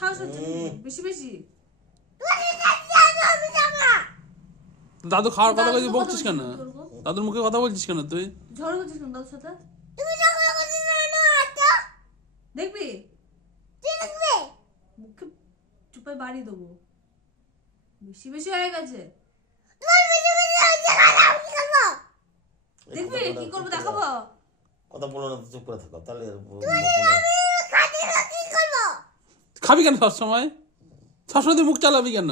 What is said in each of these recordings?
সাহস হচ্ছে বেশি বেশি। দাদু খাওয়ার কথা কইছিস বলছিস কেন? দাদুর মুখে কথা বলছিস কেন তুই? ঝড় করছিস কেন দাদুর সাথে? দেখবি মুখে চুপে বাড়ি দেবো। বেশি বেশি হয়ে গেছে। দেখবি কি করবো দেখাবো। কথা বলো না, চুপ করে থাকো তাহলে। খাবি কেন সবসময়? সবসময় তুই মুখ চালাবি কেন?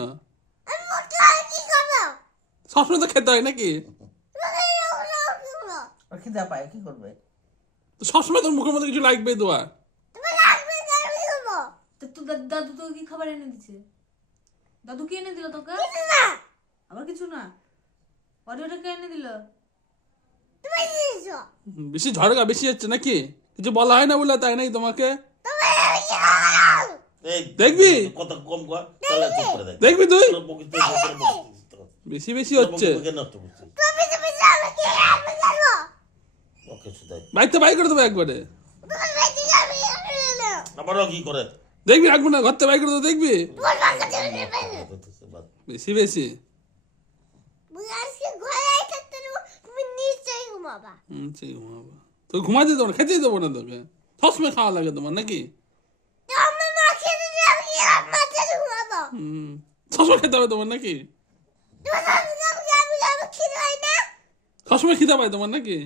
সবসময় তো খেতে হয় নাকি? খিদা পায় কি করবে? সবসময় তোর মুখের মধ্যে কিছু লাগবে দোয়া। দাদু তোকে কি খাবার এনে দিচ্ছে? দাদু কি এনে দিল তোকে? আবার কিছু না, অডিওটা কে এনে দিল? বেশি ঝড়গা বেশি হচ্ছে নাকি? কিছু বলা হয় না বলে তাই নাই তোমাকে? দেখবি কথা কম কর তাহলে চুপ করে থাক। দেখবি তুই বকিস বেশি বেশি হচ্ছে। নষ্ট করছিস। ওকে সুদাই বাইকটা বাই করে দেবো একবারে। আবারও কি করে? দেখবি রাখবো না, ঘর থেকে বাই করে দেবো দেখবি। বেশি বেশি তুই ঘুমাতে দেবো না, খেতে দেবো না তোকে। সবসময় খাওয়া লাগে তোমার নাকি? সবসময় খেতে হবে তোমার নাকি? সবসময় খিদা পায় তোমার নাকি?